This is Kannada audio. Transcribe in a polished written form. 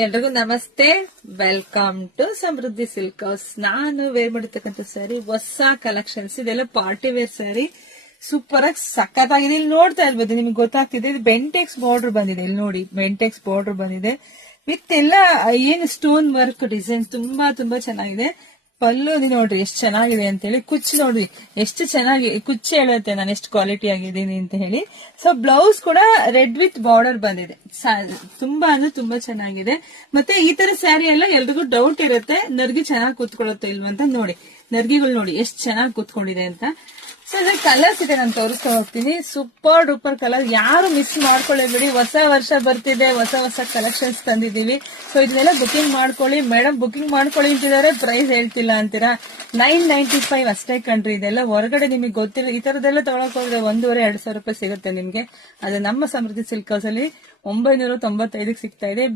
ಎಲ್ರಿಗೂ ನಮಸ್ತೆ. Welcome to Samruddhi silk house. ನಾನು ವೇರ್ ಮಾಡಿರ್ತಕ್ಕಂಥ ಸ್ಯಾರಿ ಹೊಸ ಕಲೆಕ್ಷನ್ಸ್. ಇದೆಲ್ಲ ಪಾರ್ಟಿ ವೇರ್ ಸ್ಯಾರಿ, ಸೂಪರ್ ಆಗಿ ಸಖತ್ತಾಗಿದೆ. ಇಲ್ಲಿ ನೋಡ್ತಾ ಇರ್ಬೋದು, ನಿಮ್ಗೆ ಗೊತ್ತಾಗ್ತಿದೆ. ಇದು ಬೆಂಟೆಕ್ಸ್ ಬಾರ್ಡರ್ ಬಂದಿದೆ. ಇಲ್ಲಿ ನೋಡಿ, ಬೆಂಟೆಕ್ಸ್ ಬಾರ್ಡರ್ ಬಂದಿದೆ ವಿತ್ ಎಲ್ಲ ಏನು ಸ್ಟೋನ್ ವರ್ಕ್ ಡಿಸೈನ್ ತುಂಬಾ ತುಂಬಾ ಚೆನ್ನಾಗಿದೆ. ಪಲ್ಲು ನೋಡ್ರಿ ಎಷ್ಟು ಚೆನ್ನಾಗಿದೆ ಅಂತ ಹೇಳಿ. ಕುಚ್ಚು ನೋಡ್ರಿ ಎಷ್ಟು ಚೆನ್ನಾಗಿ ಕುಚ್ಚು ಹೇಳುತ್ತೆ ನಾನು ಎಷ್ಟು ಕ್ವಾಲಿಟಿ ಆಗಿದ್ದೀನಿ ಅಂತ ಹೇಳಿ. ಸೊ ಬ್ಲೌಸ್ ಕೂಡ ರೆಡ್ ವಿತ್ ಬಾರ್ಡರ್ ಬಂದಿದೆ. ತುಂಬಾ ಅಂದ್ರೆ ತುಂಬಾ ಚೆನ್ನಾಗಿದೆ. ಮತ್ತೆ ಈ ತರ ಸ್ಯಾರಿ ಎಲ್ಲ ಎಲ್ರಿಗೂ ಡೌಟ್ ಇರುತ್ತೆ, ನರ್ಗಿ ಚೆನ್ನಾಗಿ ಕೂತ್ಕೊಳ್ಳುತ್ತೆ ಇಲ್ವಂತ. ನೋಡಿ ನರ್ಗಿಗಳು ನೋಡಿ ಎಷ್ಟು ಚೆನ್ನಾಗಿ ಕೂತ್ಕೊಂಡಿದೆ ಅಂತ. ಸೊ ಇದ್ರ ಕಲರ್ಸ್ ಇದೆ, ನಾನು ತೋರಿಸ್ತಾ ಹೋಗ್ತೀನಿ. ಸೂಪರ್ ಡೂಪರ್ ಕಲರ್, ಯಾರು ಮಿಸ್ ಮಾಡ್ಕೊಳ್ಳೇಬೇಡಿ. ಹೊಸ ವರ್ಷ ಬರ್ತಿದೆ, ಹೊಸ ಹೊಸ ಕಲೆಕ್ಷನ್ಸ್ ತಂದಿದ್ದೀವಿ. ಸೊ ಇದನ್ನೆಲ್ಲ ಬುಕಿಂಗ್ ಮಾಡ್ಕೊಳ್ಳಿ. ಮೇಡಮ್ ಬುಕಿಂಗ್ ಮಾಡ್ಕೊಳ್ಳಿ ಅಂತಿದ್ದಾರೆ, ಪ್ರೈಸ್ ಹೇಳ್ತಿಲ್ಲ ಅಂತೀರಾ. 995 ಅಷ್ಟೇ ಕಣ್ರಿ. ಇದೆಲ್ಲ ಹೊರಗಡೆ ನಿಮಗೆ ಗೊತ್ತಿಲ್ಲ. ಈ ತರದೆಲ್ಲ ತಗೊಳಕ್ ಹೋದ್ರೆ 1,500-2,000 ರೂಪಾಯಿ ಸಿಗುತ್ತೆ ನಿಮ್ಗೆ. ಅದು ನಮ್ಮ ಸಮೃದ್ಧಿ ಸಿಲ್ಕ್ ಹೌಸ್ ಅಲ್ಲಿ 995 ಸಿಗ್ತಾ ಇದೆ.